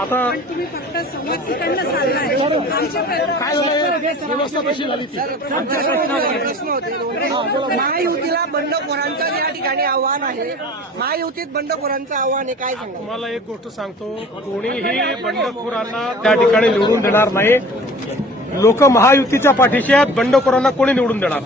आता तुम्ही फक्त संवाद तिकडनं साधलाय काय झालंय व्यवस्था कशी झाली ती प्रश्न होते महायुतीला बंडखोरांचं या ठिकाणी आव्हान आहे. महायुतीत बंडखोरांचं आव्हान आहे, काय सांगा? तुम्हाला एक गोष्ट सांगतो, कोणीही बंडखोरांना त्या ठिकाणी निवडून देणार नाही. लोक महायुतीच्या पाठीशी आहेत, बंडखोरांना कोणी निवडून देणार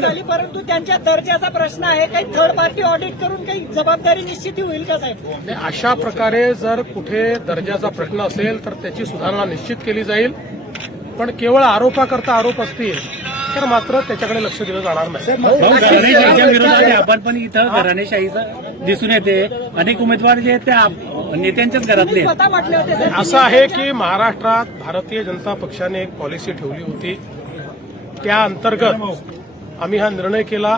झाली, परंतु त्यांच्या दर्जाचा प्रश्न आहे. काही थर्ड पार्टी ऑडिट करून काही जबाबदारी निश्चिती होईल का साहेब? नाही. अशा प्रकारे जर कुठे दर्जाचा प्रश्न असेल तर त्याची सुधारणा निश्चित केली जाईल, पण केवळ आरोपाकरता आरोप असतील तर मात्र त्याच्याकडे लक्ष दिलं जाणार नाही. घराणेशाहीच्या विरोधात आपण पण इथं घराणेशाहीचं दिसून येते. अनेक उमेदवार जे आहेत ते नेत्यांच्याच घरातले आहेत. स्वतः म्हटले होते साहेब. असं आहे की महाराष्ट्रात भारतीय जनता पक्षाने एक पॉलिसी ठेवली होती, त्या अंतर्गत आम्ही हा निर्णय केला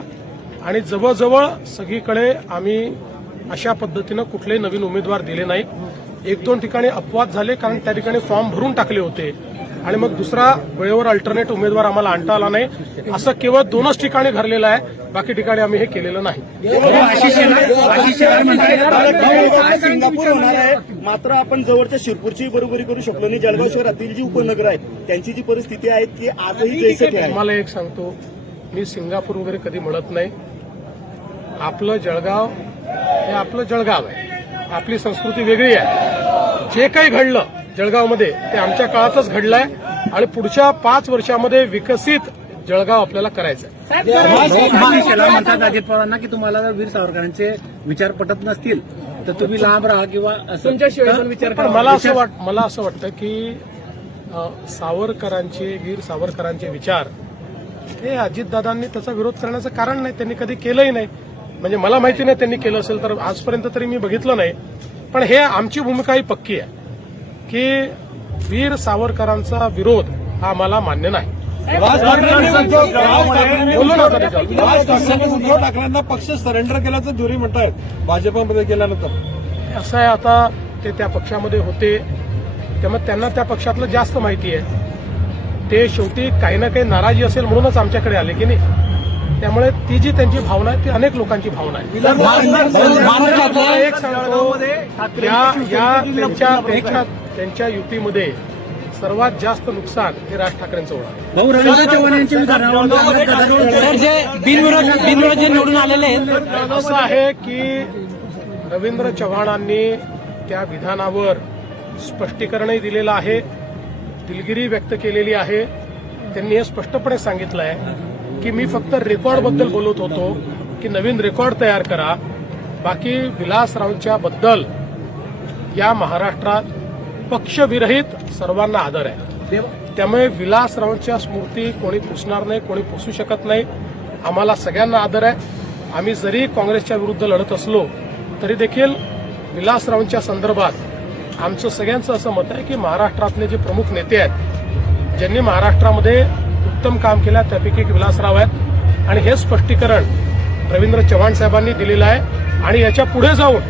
आणि जवळजवळ सगळीकडे आम्ही अशा पद्धतीनं कुठलेही नवीन उमेदवार दिले नाही. एक दोन ठिकाणी अपवाद झाले, कारण त्या ठिकाणी फॉर्म भरून टाकले होते आणि मग दुसरा वेळेवर अल्टरनेट उमेदवार आम्हाला आणता आला नाही. असं केवळ 2च ठिकाणी घडलेलं आहे, बाकी ठिकाणी आम्ही हे केलेलं नाही. सिंगापूर होणार आहे, मात्र आपण जवळच्या शिरपूरची बरोबरी करू शकलो नाही. जळगाव शहरातील जी उपनगर आहेत त्यांची जी परिस्थिती आहे ती आजही जैसे आहे. मला एक सांगतो, मी सिंगापूर वगैरे कधी म्हणत नाही. आपलं जळगाव हे आपलं जळगाव आहे, आपली संस्कृती वेगळी आहे. जे काही घडलं जळगावमध्ये ते आमच्या काळातच घडलंय आणि पुढच्या 5 वर्षामध्ये विकसित जळगाव आपल्याला करायचं आहे. म्हणतात अजित पवारांना की तुम्हाला जर वीर सावरकरांचे विचार पटत नसतील तर तुम्ही लांब राहा किंवा तुमच्याशिवाय पण विचार पण मला असं वाटतं की वीर सावरकरांचे विचार हे अजितदादांनी त्याचा विरोध करण्याचं कारण नाही. त्यांनी कधी केलंही नाही. म्हणजे मला माहिती नाही त्यांनी केलं असेल तर, आजपर्यंत तरी मी बघितलं नाही. पण हे आमची भूमिका ही पक्की आहे की वीर सावरकरांचा विरोध हा आम्हाला मान्य नाही. उद्धव ठाकरेंना पक्ष सरेंडर केल्याचं ज्युरी म्हणतात भाजपमध्ये गेल्यानंतर. असं आहे, आता ते त्या पक्षामध्ये होते त्यामुळे त्यांना त्या पक्षातलं जास्त माहिती आहे. ते शेवटी काही ना काही नाराजी असेल म्हणूनच आमच्याकडे आले की नाही. त्यामुळे ती जी त्यांची भावना आहे ती अनेक लोकांची भावना आहे. एक सांगतो, त्यांच्या युतीमध्ये सर्वात जास्त नुकसान हे राज ठाकरेंचं होणार. रवींद्र चव्हाण यांची बिनविरोध जे निवडून आलेले आहेत. असं आहे की रवींद्र चव्हाणांनी त्या विधानावर स्पष्टीकरणही दिलेलं आहे, दिलगिरी व्यक्त केलेली आहे. त्यांनी हे स्पष्टपणे सांगितलं आहे की मी फक्त रेकॉर्डबद्दल बोलत होतो की नवीन रेकॉर्ड तयार करा, बाकी विलासरावांच्या बद्दल या महाराष्ट्रात पक्षविरहित सर्वांना आदर आहे. त्यामुळे विलासरावांच्या स्मृती कोणी पुसणार नाही, कोणी पुसू शकत नाही. आम्हाला सगळ्यांना आदर आहे. आम्ही जरी काँग्रेसच्या विरुद्ध लढत असलो तरी देखील विलासरावांच्या संदर्भात आमचं सगळ्यांचं असं मत आहे की महाराष्ट्रातले जे प्रमुख नेते आहेत, ज्यांनी महाराष्ट्रामध्ये उत्तम काम केलं, त्यापैकी एक विलासराव आहेत. आणि हे स्पष्टीकरण रवींद्र चव्हाण साहेबांनी दिलेलं आहे. आणि याच्या पुढे जाऊन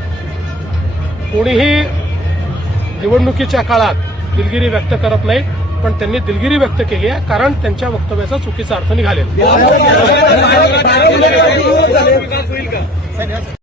कोणीही निवडणुकीच्या काळात दिलगिरी व्यक्त करत नाही, पण त्यांनी दिलगिरी व्यक्त केली आहे कारण त्यांच्या वक्तव्याचा चुकीचा अर्थ निघालेला.